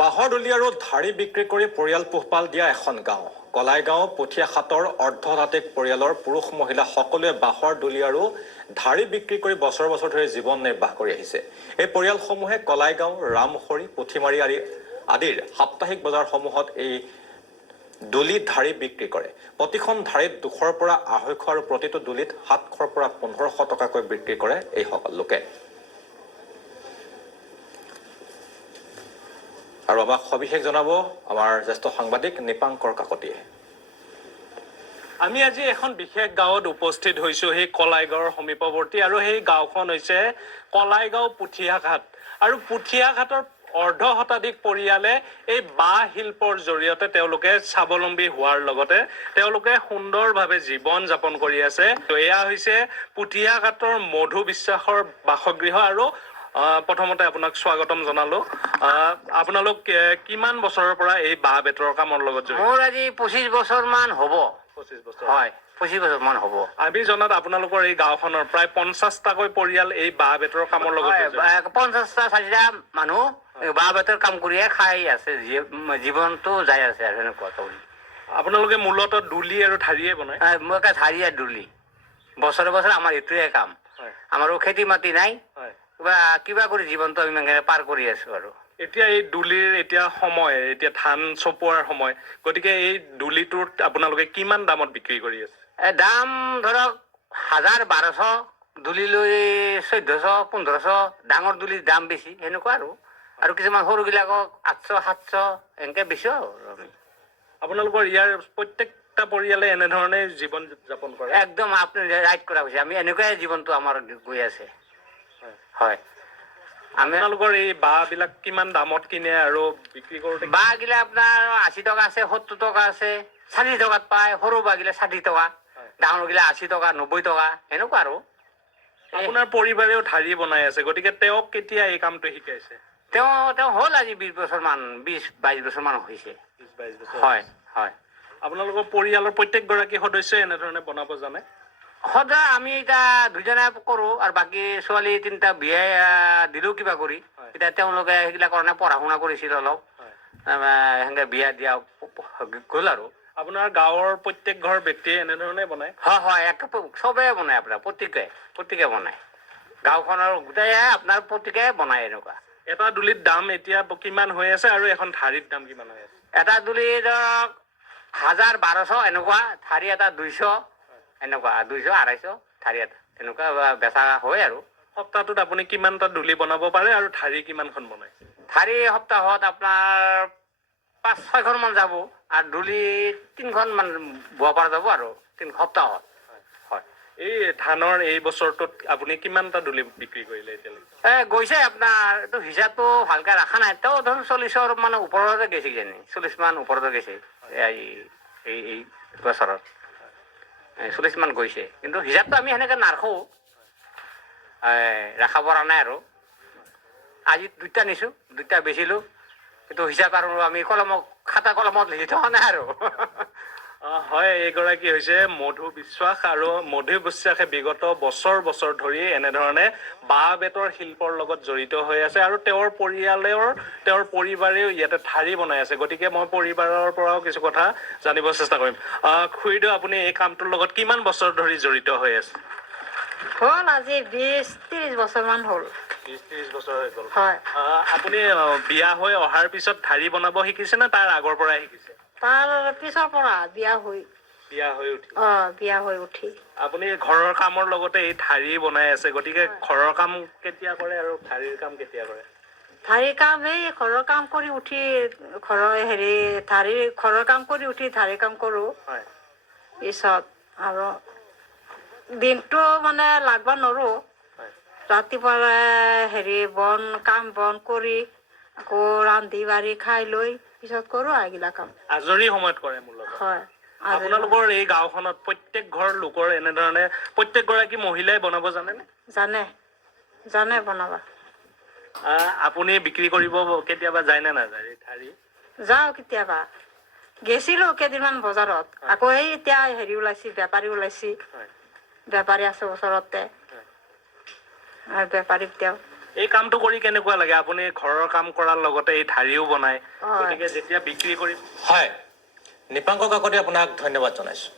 বাঁহৰ ডলি আৰু ধাৰি বিক্ৰী কৰি পৰিয়াল পোহপাল দিয়া এখন গাঁও কলাইগাঁও পুঠিয়াখাতৰ অৰ্ধধাতিক পৰিয়ালৰ পুৰুষ মহিলা সকলোৱে বাঁহৰ ডলি আৰু ধাৰি বিক্ৰী কৰি বছৰ বছৰ ধৰি জীৱন নিৰ্বাহ কৰি আহিছে। এই পৰিয়ালসমূহে কলাইগাঁও ৰামখৰি পুঠিমাৰী আদিৰ সাপ্তাহিক বজাৰসমূহত এই ডলি ধাৰি বিক্ৰী কৰে। প্ৰতিখন ধাৰিত 200ৰ পৰা 250 আৰু প্ৰতিটো ডলিত 700ৰ পৰা 1500 টকাকৈ বিক্ৰী কৰে এইসকল লোকে। আৰু আমাক সবিশেষ জনাব আমাৰ জ্যেষ্ঠ সাংবাদিক নিপাংকৰ কাকতিয়ে। আমি আজি এখন বিশেষ গাঁৱত উপস্থিত হৈছো, সেই কলাইগাঁৱৰ সমীপৱৰ্তী, আৰু সেই গাঁওখন হৈছে কলাইগাঁও পুঠিয়াঘাট। আৰু পুঠিয়াঘাটৰ অৰ্ধ শতাধিক পৰিয়ালে এই বাঁহ শিল্পৰ জৰিয়তে তেওঁলোকে স্বাৱলম্বী হোৱাৰ লগতে তেওঁলোকে সুন্দৰভাৱে জীৱন যাপন কৰি আছে। এয়া হৈছে পুঠিয়াঘাটৰ মধু বিশ্বাসৰ বাসগৃহ। আৰু প্ৰথমতে আপোনাক স্বাগতম জনালো। আপোনালোক কিমান বছৰৰ পৰা এই বাঁহ বেতৰ কামৰ লগত জড়িত? মোৰ আজি 25 বছৰ মান হ'ব। 25 বছৰ? হয়, 25 বছৰ মান হ'ব। আমি জনাত আপোনালোকৰ এই গাঁওখনৰ প্ৰায় 50টাকৈ পৰিয়াল এই বাঁহ বেতৰ কামৰ লগত জড়িত। 50টা 60টা মানুহ বাঁহ বেতৰ কাম কৰিয়ে খাই আছে, জীৱনটো যাই আছে আৰু এনেকুৱা। আপোনালোকে মূলতঃ ডুলি আৰু ধাৰিয়ে বনায়? মই এটা ধাৰি আৰু ডুলি বছৰে বছৰে আমাৰ এইটোৱে কাম। আমাৰো খেতি মাটি নাই, কিবা কৰি জীৱনটো আমি পাৰ কৰি আছো। আৰু এতিয়া এই ডুলিৰ সময়, এতিয়া ধান চপোৱাৰ সময়, গতিকে এই ডুলিটোত আপোনালোকে কিমান দামত বিক্ৰী কৰি আছে? দাম ধৰক 1000-1200, ডুলি লৈ 1400, 1500, ডাঙৰ ডুলিৰ দাম বেছি সেনেকুৱা। আৰু কিছুমান সৰুবিলাকক 800-700 এনেকে বেছো। আপোনালোকৰ ইয়াৰ প্ৰত্যেকটা পৰিয়ালে এনেধৰণে জীৱন যাপন কৰে? একদম আপুনি ৰাইট কৰা হৈছে। আমি এনেকুৱাই জীৱনটো আমাৰ গৈ আছে। হয়। আপোনালোকৰ এই বাঁহবিলাক কিমান দামত কিনে আৰু বিক্ৰী কৰোঁতে? বাঁহগিলা আপোনাৰ 80 টকা আছে, 70 টকা আছে, 40 টকাত পায়। সৰু বাঁহগিলা 60 টকা, ডাঙৰগিলা 80 টকা, 90 টকা এনেকুৱা। আৰু আপোনাৰ পৰিবাৰেও ধাৰি বনাই আছে, গতিকে তেওঁক কেতিয়া এই কামটো শিকাইছে? তেওঁ হ'ল আজি 20 বছৰ মান, 20-22 বছৰ মান হৈছে। 20-22 বছৰ? হয় হয়। আপোনালোকৰ পৰিয়ালৰ প্ৰত্যেকগৰাকী সদস্যই এনেধৰণে বনাব জানে? সদায় আমি এতিয়া 2জনে কৰোঁ, আৰু বাকী ছোৱালী 3টা বিয়াই দিলোঁ কিবা কৰি। এতিয়া তেওঁলোকে সেইগিলা কাৰণে পঢ়া শুনা কৰিছিল অলপ, সেনেকে বিয়া দিয়া গ'ল। আৰু আপোনাৰ গাঁৱৰ প্ৰত্যেক ঘৰ ব্যক্তিয়ে এনেধৰণে বনায়? হয়, চবেই বনায়। আপোনাৰ প্ৰত্যেকে বনায়। গাঁওখনৰ গোটেই আপোনাৰ প্ৰত্যেকে বনায় এনেকুৱা। এটা ডুলিত দাম এতিয়া কিমান হৈ আছে আৰু এখন ধাৰিত দাম কিমান হৈ আছে? এটা ডুলি ধৰক 1000-1200 এনেকুৱা, ধাৰি এটা 200 এনেকুৱা, 200-250 ধাৰি এটা এনেকুৱা বেচা হয়। আৰু সপ্তাহটোত আপুনি কিমানটা ডুলি বনাব পাৰে আৰু ধাৰি কিমানখন বনায়? ধাৰি সপ্তাহত আপোনাৰ 5-6খন মান যাব, আৰু ডুলি 3খন মান বোৱা পৰা যাব আৰু 3 সপ্তাহত। হয়। এই ধানৰ এই বছৰটোত আপুনি কিমানটা ডুলি বিক্ৰী কৰিলে এতিয়ালৈকে? গৈছে আপোনাৰ, এইটো হিচাপটো ভালকে ৰখা নাই, তেওঁ ধৰক 40ৰ মানে ওপৰতে গৈছে কিজানি, 40 মান ওপৰতে গৈছে এই বছৰত। 40 মান গৈছে, কিন্তু হিচাপটো আমি সেনেকে নাৰাখোঁ, ৰখা পৰা নাই। আৰু আজি 2টা নিছোঁ, 2টা বেচিলোঁ, কিন্তু হিচাপ আৰু আমি খাতা কলমত লিখি থকা নাই। আৰু হয়, এইগৰাকী হৈছে মধু বিশ্বাস, আৰু মধু বিশ্বাসে বিগত বছৰ ধৰি এনেধৰণে বাঁহ বেতৰ শিল্পৰ লগত জড়িত হৈ আছে, আৰু তেওঁৰ পৰিবাৰেও ইয়াতে ধাৰি বনাই আছে। গতিকে মই পৰিবাৰৰ পৰাও কিছু কথা জানিব চেষ্টা কৰিম। খুৰীদেউ, আপুনি এই কামটোৰ লগত কিমান বছৰ ধৰি জড়িত হৈ আছে? হ'ল আজি 20-30 বছৰ মান হ'ল। 20-30 বছৰ হৈ গ'ল? হয়। আপুনি বিয়া হৈ অহাৰ পিছত ধাৰি বনাব শিকিছে নে তাৰ আগৰ পৰাই শিকিছে? তাৰ পিছৰ পৰা বিয়া হৈ উঠি আপুনি ঘৰৰ কামৰ লগতে এই ধাৰি বনাই আছে, গতিকে ঘৰৰ কাম কেতিয়া কৰে আৰু ধাৰিৰ কাম কেতিয়া কৰে? ধাৰিৰ কাম এই ঘৰৰ কাম কৰি উঠি, ঘৰৰ কাম কৰি উঠি ধাৰিৰ কাম কৰোঁ। পিছত আৰু দিনটো মানে লাগব নোৱাৰোঁ। ৰাতিপুৱা কাম বন কৰি আকৌ ৰান্ধি বাঢ়ি খাই লৈ পিছত কৰোঁ এইগিলা কাম। আজৰি সময়ত কৰে মূলতঃ? হয়। আপোনালোকৰ এই গাঁওখনত প্ৰত্যেক ঘৰ লোকৰ এনেধৰণে প্ৰত্যেকগৰাকী মহিলাই বনাব জানেনে? জানে বনাব। আপুনি বিক্ৰী কৰিব কেতিয়াবা যায় নে নাযায় ধাৰি? যাওঁ কেতিয়াবা, গেছিলো কেইদিনমান বজাৰত। আকৌ এতিয়া ওলাইছি, বেপাৰী ওলাইছি, বেপাৰী আছে ওচৰতে, আৰু বেপাৰীক দিওঁ। এই কামটো কৰি কেনেকুৱা লাগে আপুনি ঘৰৰ কাম কৰাৰ লগতে এই ঢাৰিও বনায় হয়। গতিকে যেতিয়া বিক্ৰী কৰি হয়, নিপাংক কাকতি আপোনাক ধন্যবাদ জনাইছোঁ।